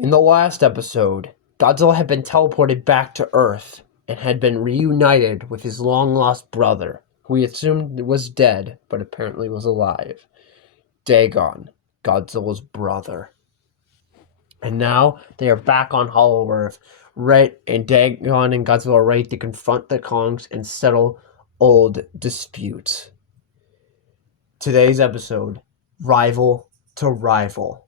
In the last episode, Godzilla had been teleported back to Earth and had been reunited with his long-lost brother, who he assumed was dead, but apparently was alive. Dagon, Godzilla's brother. And now they are back on Hollow Earth, and Dagon and Godzilla are ready to confront the Kongs and settle old disputes. Today's episode, Rival to Rival.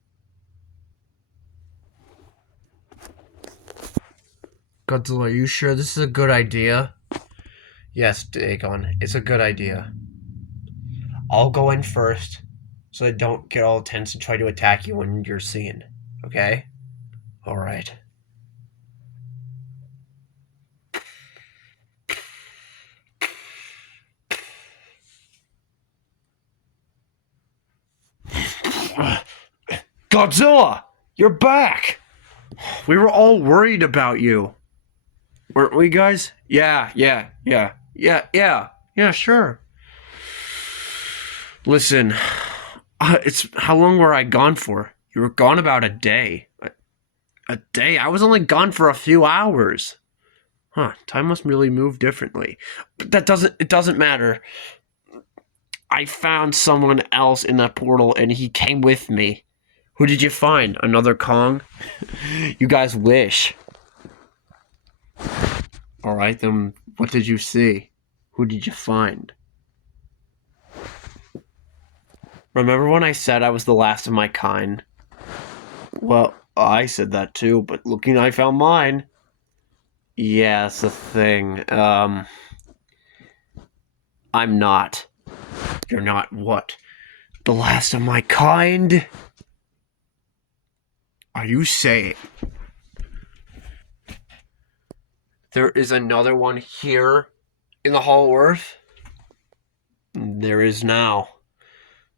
Godzilla, are you sure this is a good idea? Yes, Dagon, it's a good idea. I'll go in first, so I don't get all tense and try to attack you when you're seen. Okay? Alright. Godzilla! You're back! We were all worried about you. Weren't we, guys? Yeah, sure. Listen, it's how long were I gone for? You were gone about a day. A day? I was only gone for a few hours. Huh, time must really move differently. But it doesn't matter. I found someone else in that portal and he came with me. Who did you find? Another Kong? You guys wish. Alright, then what did you see? Who did you find? Remember when I said I was the last of my kind? Well, I said that too, but looking, I found mine. Yeah, it's a thing. I'm not. You're not what? The last of my kind? Are you saying there is another one here in the Hollow Earth? There is now.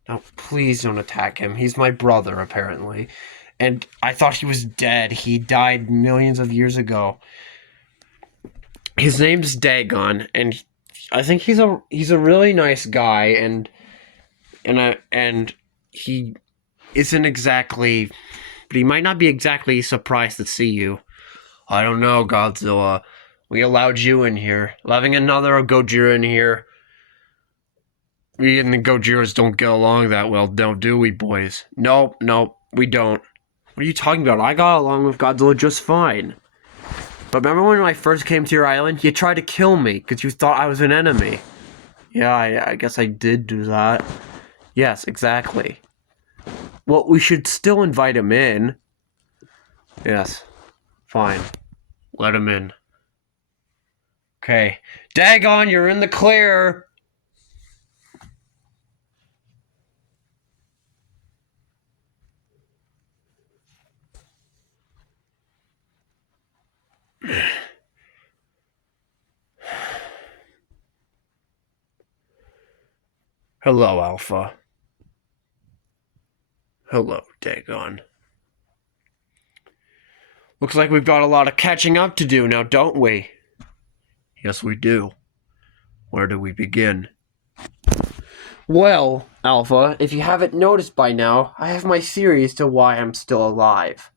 Now, please don't attack him. He's my brother, apparently. And I thought he was dead. He died millions of years ago. His name's Dagon, and I think he's a really nice guy, and he isn't exactly, but he might not be exactly surprised to see you. I don't know, Godzilla. We allowed you in here. Allowing another Gojira in here. We and the Gojiras don't get along that well, don't do we, boys? Nope, we don't. What are you talking about? I got along with Godzilla just fine. But remember when I first came to your island? You tried to kill me because you thought I was an enemy. Yeah, I guess I did do that. Yes, exactly. Well, we should still invite him in. Yes. Fine. Let him in. Okay. Dagon, you're in the clear! Hello, Alpha. Hello, Dagon. Looks like we've got a lot of catching up to do now, don't we? Yes, we do. Where do we begin? Well, Alpha, if you haven't noticed by now, I have my theory as to why I'm still alive.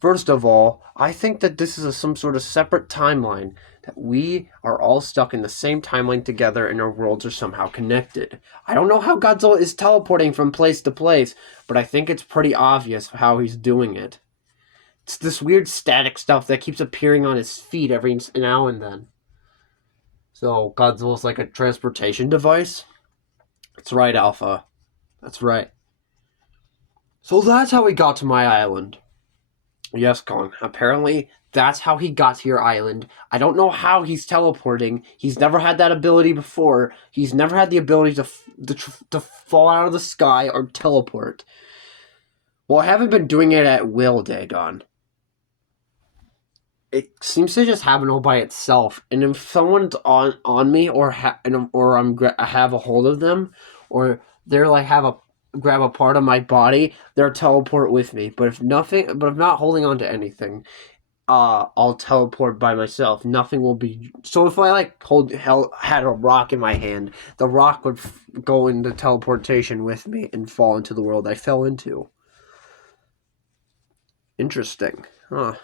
First of all, I think that this is some sort of separate timeline, that we are all stuck in the same timeline together and our worlds are somehow connected. I don't know how Godzilla is teleporting from place to place, but I think it's pretty obvious how he's doing it. It's this weird static stuff that keeps appearing on his feet every now and then. So, Godzilla's like a transportation device? That's right, Alpha. That's right. So that's how he got to my island. Yes, Kong. Apparently, that's how he got to your island. I don't know how he's teleporting. He's never had that ability before. He's never had the ability to fall out of the sky or teleport. Well, I haven't been doing it at will, Dagon. It seems to just happen all by itself. And if someone's on me or I have a hold of them, or they're like grab a part of my body, they'll teleport with me. But if I'm not holding on to anything, I'll teleport by myself. Nothing will be. So if I had a rock in my hand, the rock would go into teleportation with me and fall into the world I fell into. Interesting. Huh.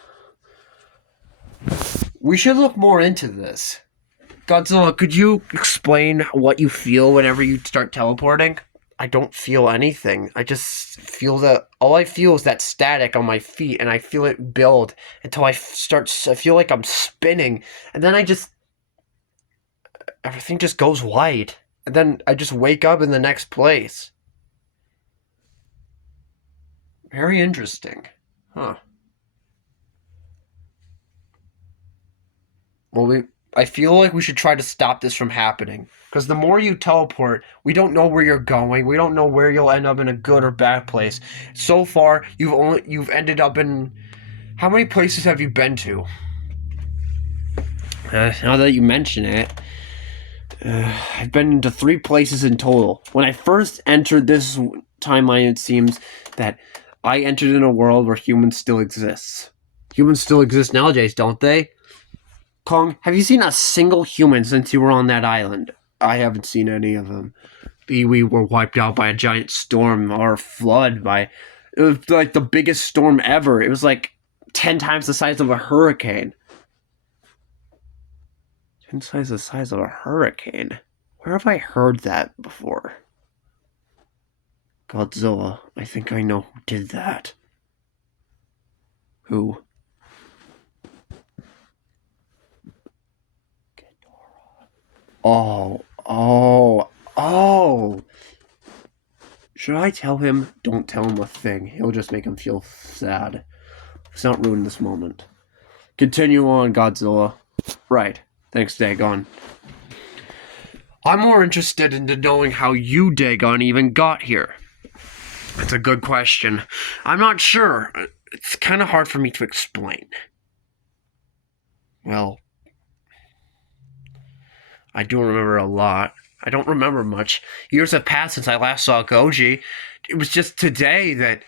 We should look more into this. Godzilla, could you explain what you feel whenever you start teleporting? I don't feel anything. I just feel that all I feel is that static on my feet, and I feel it build until I feel like I'm spinning, and then everything just goes white, and then I just wake up in the next place. Very interesting. Huh. Well, I feel like we should try to stop this from happening. Because the more you teleport, we don't know where you're going. We don't know where you'll end up in a good or bad place. So far, you've ended up in. How many places have you been to? Now that you mention it, I've been to 3 places in total. When I first entered this timeline, it seems that I entered in a world where humans still exist. Humans still exist nowadays, don't they? Kong, have you seen a single human since you were on that island? I haven't seen any of them. We were wiped out by a giant storm or flood it was like the biggest storm ever. It was like 10 times the size of a hurricane. 10 times the size of a hurricane? Where have I heard that before? Godzilla, I think I know who did that. Who? Oh. Should I tell him? Don't tell him a thing. He'll just make him feel sad. Let's not ruin this moment. Continue on, Godzilla. Right. Thanks, Dagon. I'm more interested in knowing how you, Dagon, even got here. That's a good question. I'm not sure. It's kind of hard for me to explain. Well, I do remember a lot. I don't remember much. Years have passed since I last saw Goji. It was just today that...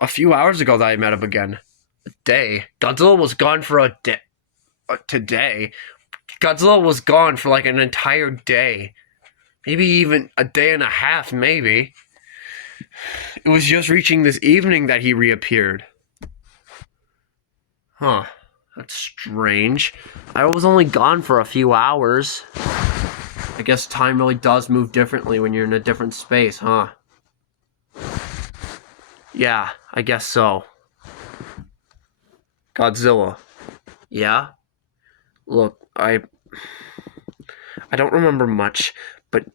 A few hours ago that I met him again. A day. Godzilla was gone for a day. Today. Godzilla was gone for like an entire day. Maybe even a day and a half, maybe. It was just reaching this evening that he reappeared. Huh. That's strange. I was only gone for a few hours. I guess time really does move differently when you're in a different space, huh? Yeah, I guess so. Godzilla. Yeah? Look, I don't remember much, but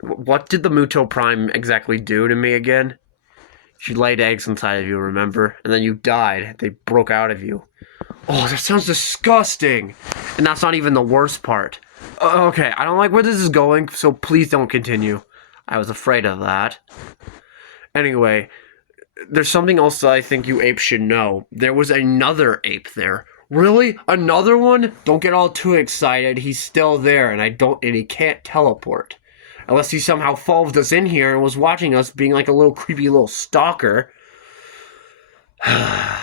what did the Muto Prime exactly do to me again? She laid eggs inside of you, remember? And then you died. They broke out of you. Oh, that sounds disgusting! And that's not even the worst part. Okay, I don't like where this is going, so please don't continue. I was afraid of that. Anyway, there's something else that I think you apes should know. There was another ape there. Really? Another one? Don't get all too excited. He's still there, and he can't teleport. Unless he somehow followed us in here and was watching us being like a little creepy little stalker.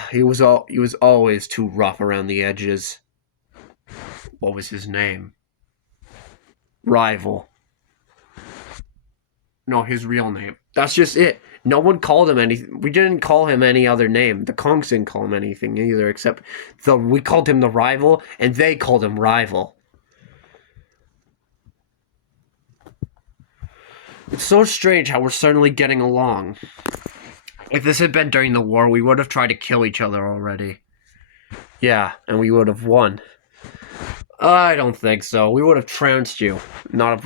He was always too rough around the edges. What was his name? Rival. No, his real name. That's just it. No one called him anything. We didn't call him any other name. The Kongs didn't call him anything either, except we called him the Rival, and they called him Rival. It's so strange how we're suddenly getting along. If this had been during the war, we would have tried to kill each other already. Yeah, and we would have won. I don't think so. We would have trounced you. Not if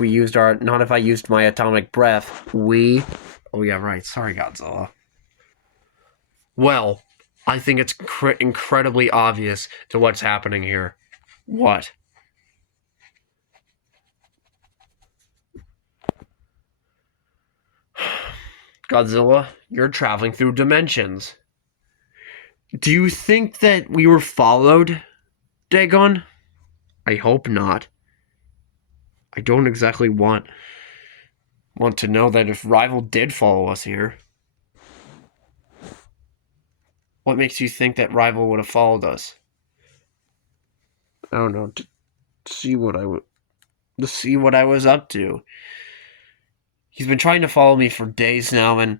I used my atomic breath. Oh yeah, right. Sorry, Godzilla. Well, I think it's incredibly obvious to what's happening here. What? Godzilla, you're traveling through dimensions. Do you think that we were followed, Dagon? I hope not. I don't exactly want to know that if Rival did follow us here. What makes you think that Rival would have followed us? I don't know. To see what I was up to. He's been trying to follow me for days now, and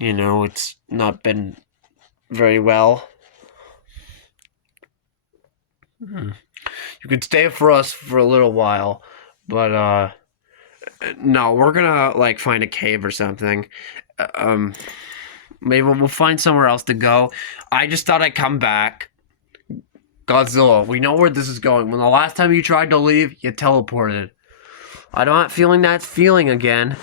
it's not been very well. You can stay for us for a little while, but no, we're gonna like find a cave or something. Um, maybe we'll find somewhere else to go. I just thought I'd come back. Godzilla, we know where this is going. When the last time you tried to leave, you teleported. I'm not feeling that feeling again.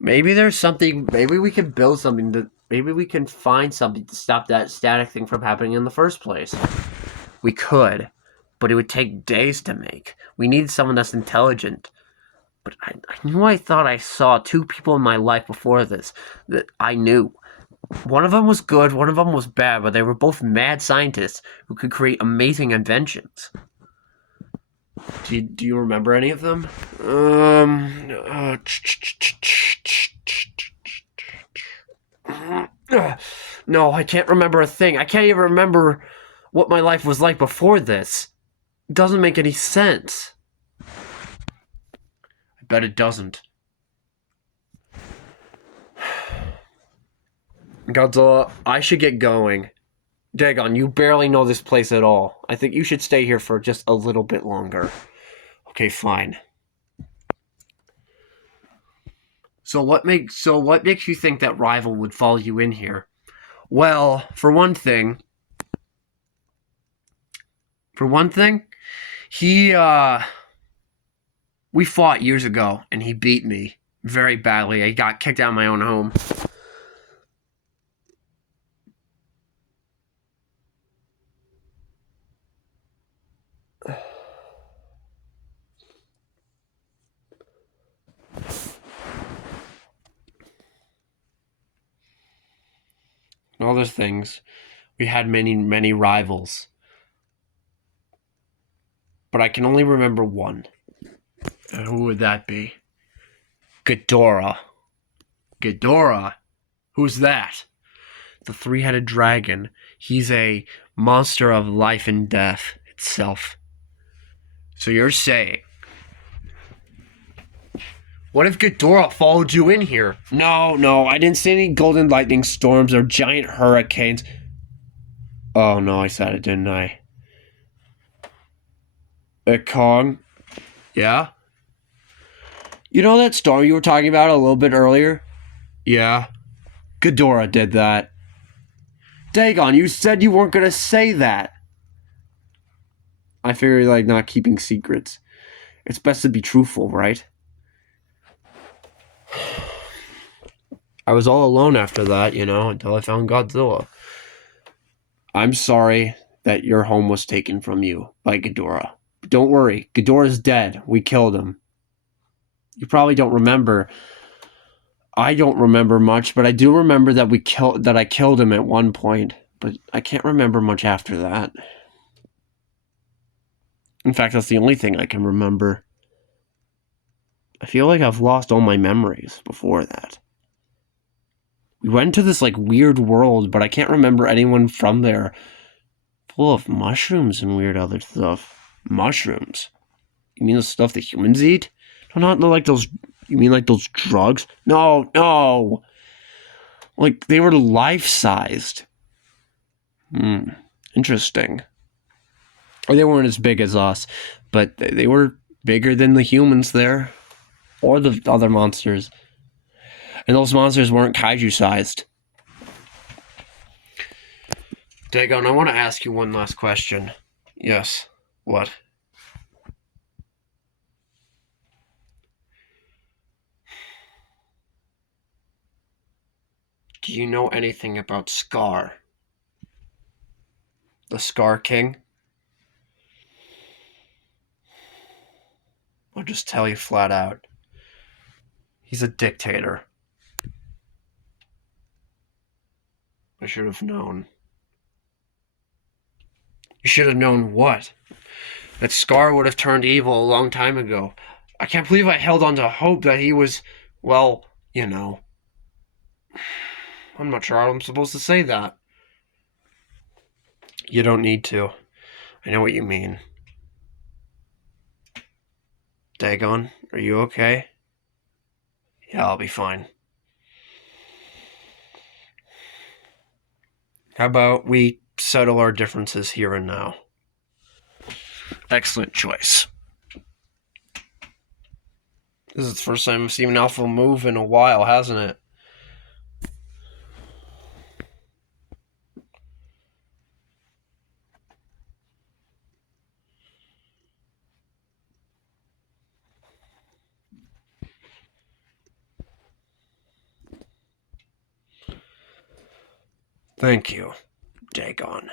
Maybe there's something. Maybe we can build something to. Maybe we can find something to stop that static thing from happening in the first place. We could, but it would take days to make. We need someone that's intelligent. But I knew I thought I saw two people in my life before this that I knew. One of them was good, one of them was bad, but they were both mad scientists who could create amazing inventions. Do you remember any of them? No, I can't remember a thing. I can't even remember what my life was like before this. It doesn't make any sense. I bet it doesn't. Godzilla, I should get going. Dagon, you barely know this place at all. I think you should stay here for just a little bit longer. Okay, fine. So what makes you think that Rival would follow you in here? Well, for one thing, he we fought years ago and he beat me very badly. I got kicked out of my own home. And other things. We had many rivals. But I can only remember one. And who would that be? Ghidorah. Ghidorah? Who's that? The three-headed dragon. He's a monster of life and death itself. So you're saying... What if Ghidorah followed you in here? No, I didn't see any golden lightning storms or giant hurricanes. Oh no, I said it, didn't I? Kong? Yeah? You know that storm you were talking about a little bit earlier? Yeah. Ghidorah did that. Dagon, you said you weren't gonna say that. I figure you like not keeping secrets. It's best to be truthful, right? I was all alone after that, until I found Godzilla. I'm sorry that your home was taken from you by Ghidorah. But don't worry, Ghidorah's dead. We killed him. You probably don't remember. I don't remember much, but I do remember that I killed him at one point. But I can't remember much after that. In fact, that's the only thing I can remember. I feel like I've lost all my memories before that. We went to this weird world, but I can't remember anyone from there. Full of mushrooms and weird other stuff. Mushrooms? You mean the stuff that humans eat? No, not like those. You mean like those drugs? No. Like they were life-sized. Interesting. Or they weren't as big as us, but they were bigger than the humans there. Or the other monsters. And those monsters weren't kaiju-sized. Dagon, I want to ask you one last question. Yes. What? Do you know anything about Scar? The Scar King? I'll just tell you flat out. He's a dictator. I should have known. You should have known what? That Scar would have turned evil a long time ago. I can't believe I held on to hope that he was, well, I'm not sure how I'm supposed to say that. You don't need to. I know what you mean. Dagon, are you okay? Yeah, I'll be fine. How about we settle our differences here and now? Excellent choice. This is the first time I've seen Alpha move in a while, hasn't it? Thank you, Dagon.